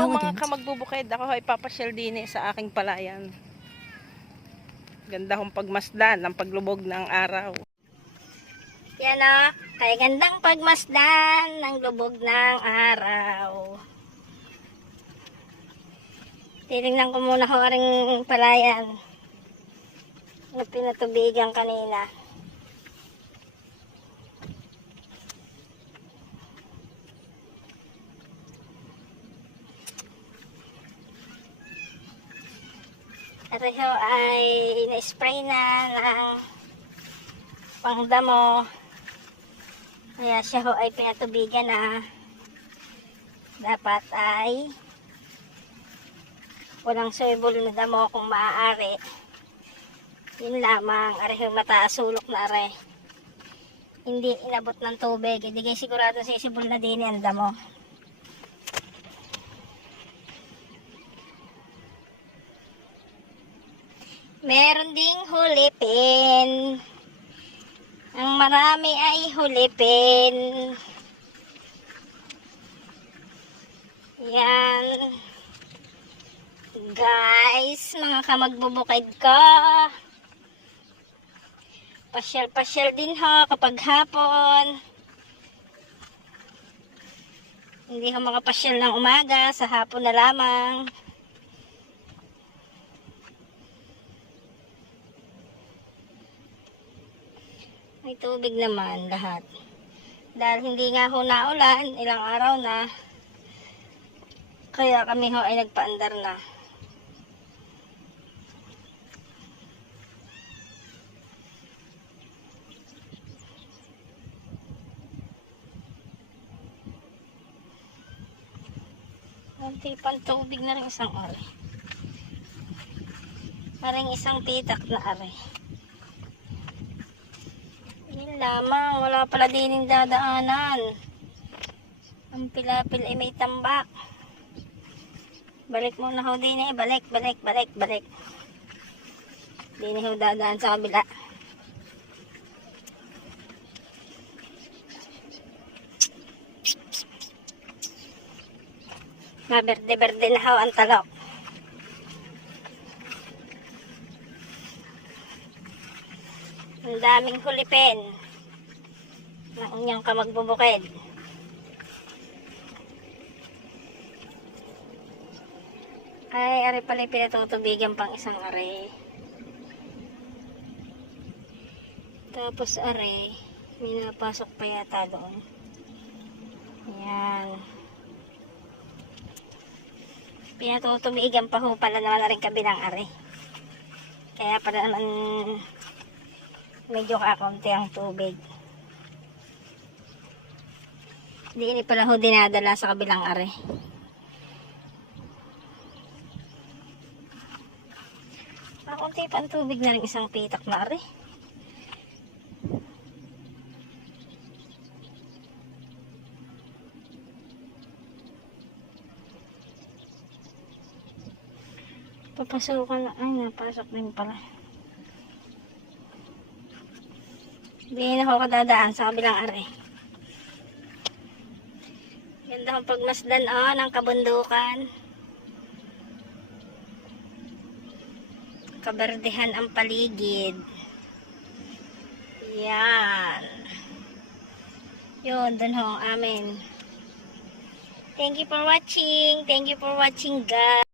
Hello mga elegant. kamagbubukid, ako ay papasyal din sa aking palayan. Ganda hong pagmasdan ng paglubog ng araw. Yan o, kay gandang pagmasdan ng lubog ng araw. Titingnan ko muna ko aring palayan na pinatubigan kanina. Ito siya ay na-spray na ng pangdamo. Kaya siya ho ay pinatubigan na. Dapat ay walang soybol na damo kung maaari. Yun lamang, arehong mataas sulok na are. Hindi inabot ng tubig. Hindi kayo sigurado sisibol na din ang damo. Meron ding hulipin. Ang marami ay hulipin. Yan. Guys, mga kamagbubukid ko. Pasyal-pasyal din ho kapag hapon. Hindi ho makapasyal ng umaga, sa hapon na lamang. May tubig naman lahat. Dahil hindi nga ho naulan, ilang araw na. Kaya kami ho ay nagpaandar na. Kunti pang tubig na rin isang are. Maring isang pitak na are. Yun lamang, wala pala dining dadaanan. Ang pilapil ay may tambak. Balik muna ho din eh, balik. Din ho dadaan sa kabila. Maberde-berde na ho ang talok. Ang daming hulipin ng inyong kamagbubukid. Ay, ari pala pinatutubigan pang isang are. Tapos are, may napasok pa yata doon. Yan. Pinatutubigan pa ho pala naman na rin kabilang are. Kaya pala naman medyo kakaunti ang tubig. Hindi pala ho dinadala sa kabilang are. Kakunti pa ang tubig na rin isang pitak na are. Papasukan na. Ay, napasok din pala. Hindi na ako kadadaan sa kabilang are. Ganda ang pagmasdan ng kabundukan. Kaberdehan ang paligid. Yan. Yun, dun ho ang amin. Thank you for watching. Thank you for watching, guys.